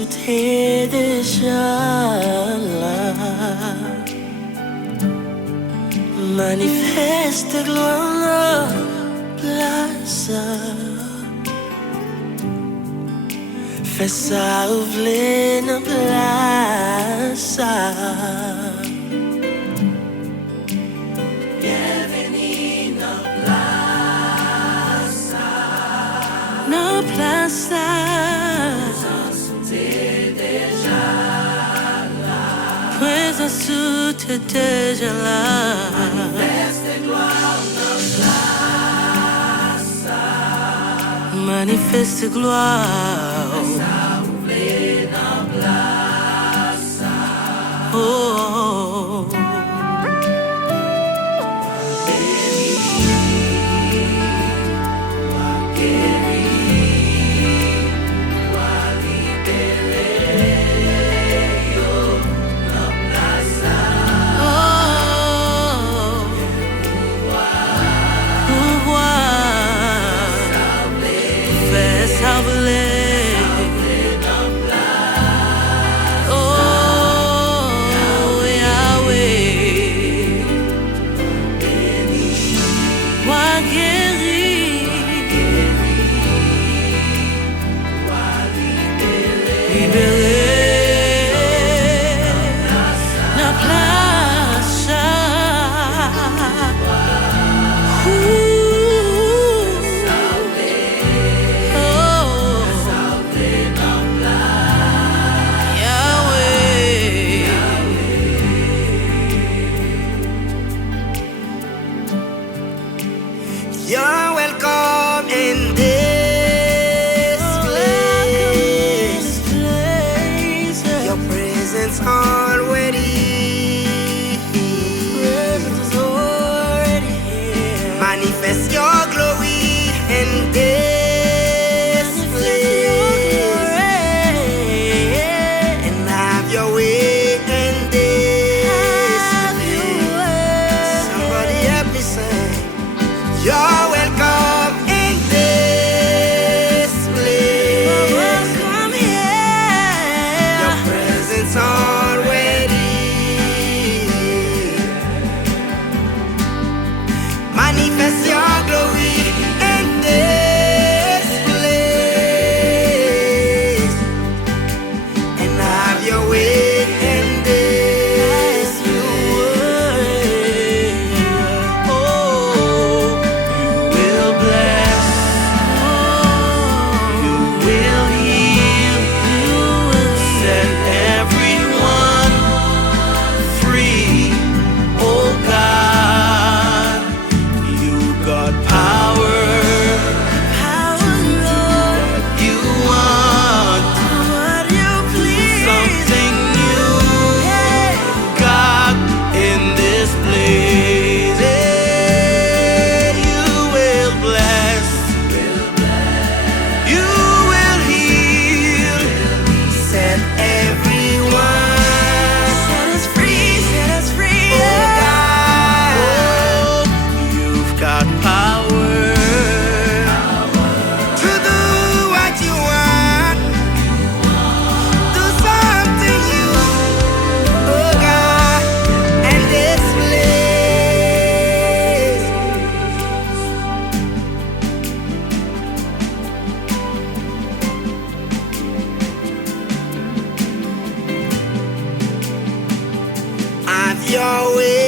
t'es déjà là. Manifeste gloire place. Fais ça ouvrir nos place. Bienvenue nos place. Nos place. Présence t'es déjà là. Manifeste gloire nos place. Manifeste gloire. Oh, oh, oh. You're welcome in this place. Your presence already here. Manifest your glory in this place. And have your way in this place. Somebody help me sing. You're welcome in this place. Welcome here. Your presence already. Manifest your glory in this place. And have your way in this place. Oh, you will bless. You will heal. You will set everyone free. Oh God, you got power. Power, Lord. You want what you please. Something new. God in this place. You will bless. You will heal. Set everyone. Set us free. Set us free. Oh God. Oh, you've got power. To do what you want. Do something new. Oh God. And this place. Have your way.